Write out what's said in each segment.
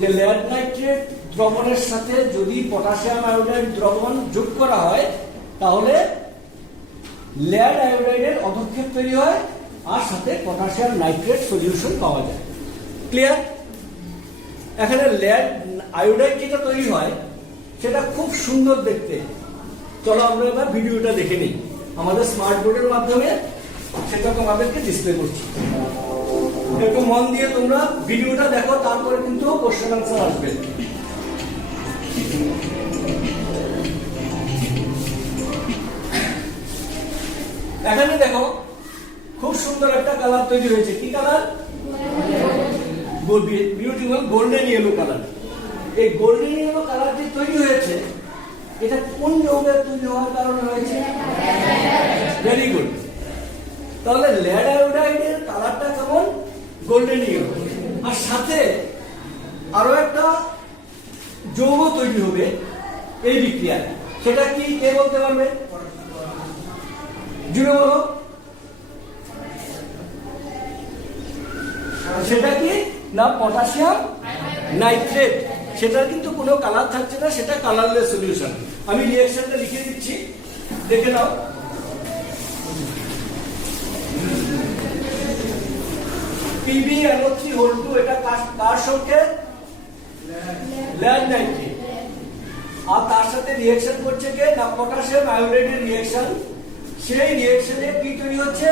যে lead nitrate দ্রবণের সাথে যদি পটাশিয়াম আয়োডাইড দ্রবণ যোগ করা হয় তাহলে লেড আয়োডাইডের অধক্ষেপ তৈরি হয় আর সাথে পটাশিয়াম নাইট্রেট সলিউশন পাওয়া যায়। ক্লিয়ার? এখানে লেড আয়োডাইড যেটা তৈরি হয় সেটা খুব সুন্দর দেখতে। চলো আমরা এবার ভিডিওটা দেখে নিই আমাদের স্মার্ট বোর্ডের মাধ্যমে, সেটা তোমাদেরকে ডিসপ্লে করছি। একটু মন দিয়ে তোমরা ভিডিওটা দেখো, তারপরে কিন্তু কোশ্চেন আনসার আসবে। এখানে দেখো খুব সুন্দর একটা কালার তৈরি হয়েছে। কি colour? Beautiful golden yellow colour. এই গোল্ডেন ইয়েলো কালার যে তৈরি হয়েছে এটা কোন যৌগের তৈরি হওয়ার কারণে হয়েছে? Very good. তাহলে লেড আয়োডাইডের কালারটা কেমন? Golden yellow. আর সাথে আরো একটা যৌগ তৈরি হবে এই বিক্রিয়ায়, সেটা কি কে বলতে পারবে? জুড়ে বলো। সেটা কি না পটাশিয়াম নাইট্রেট। সেটার কিন্তু কোনো কালার থাকছে না, সেটা কালারলেস সলিউশন। আমি রিঅ্যাকশনটা লিখে দিচ্ছি, দেখে নাও। PbNO3 এটা কার সংকেত? Lead nitrate. আর তার সাথে রিঅ্যাকশন করছে কে না পটাশিয়াম আয়োডাইডের রিঅ্যাকশন। সেই রিঅ্যাকশনে কি তৈরি হচ্ছে?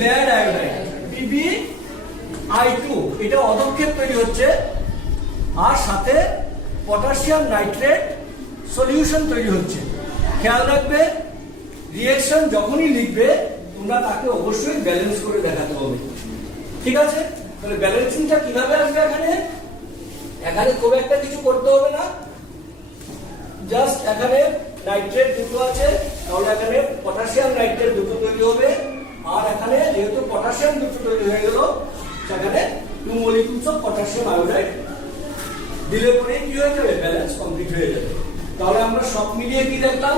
লেড আয়োডাইড PbI2 এটা অধক্ষেপ তৈরি হচ্ছে আর সাথে পটাশিয়াম নাইট্রেট সলিউশন তৈরি হচ্ছে। খেয়াল রাখবে রিঅ্যাকশন যখনই লিখবে তোমরা তাকে অবশ্যই ব্যালেন্স করে দেখাতে হবে। ঠিক আছে? তাহলে ব্যালেন্সিংটা কিভাবে আসবে? এখানে খুব একটা কিছু করতে হবে না, জাস্ট এখানে নাইট্রেট দুটো আছে তাহলে এখানে পটাশিয়াম নাইট্রেট দুটো তৈরি হবে। আর এখানে যেহেতু পটাশিয়াম দুটো তৈরি হয়ে গেল সেখানে 2 molecules of পটাশিয়াম আয়োডাইড দিলে পরে কি হয়ে যাবে? ব্যালেন্স কমপ্লিট হয়ে যাবে। তাহলে আমরা সব মিলিয়ে কি দেখলাম?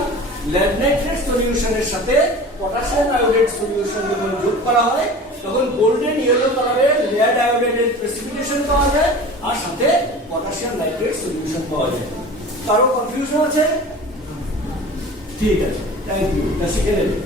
লেড নাইট্রেট সলিউশনের সাথে পটাশিয়াম আয়োডাইড সলিউশন যখন যোগ করা হয় তখন গোল্ডেন ইয়েলো কালারের লেড আয়োডাইডের প্রেসিপিটেশন পাওয়া যায় আর সাথে পটাশিয়াম নাইট্রেট সলিউশন পাওয়া যায়। কারো কনফিউশন আছে? ঠিক আছে, থ্যাংক ইউ। শিখে নেবে।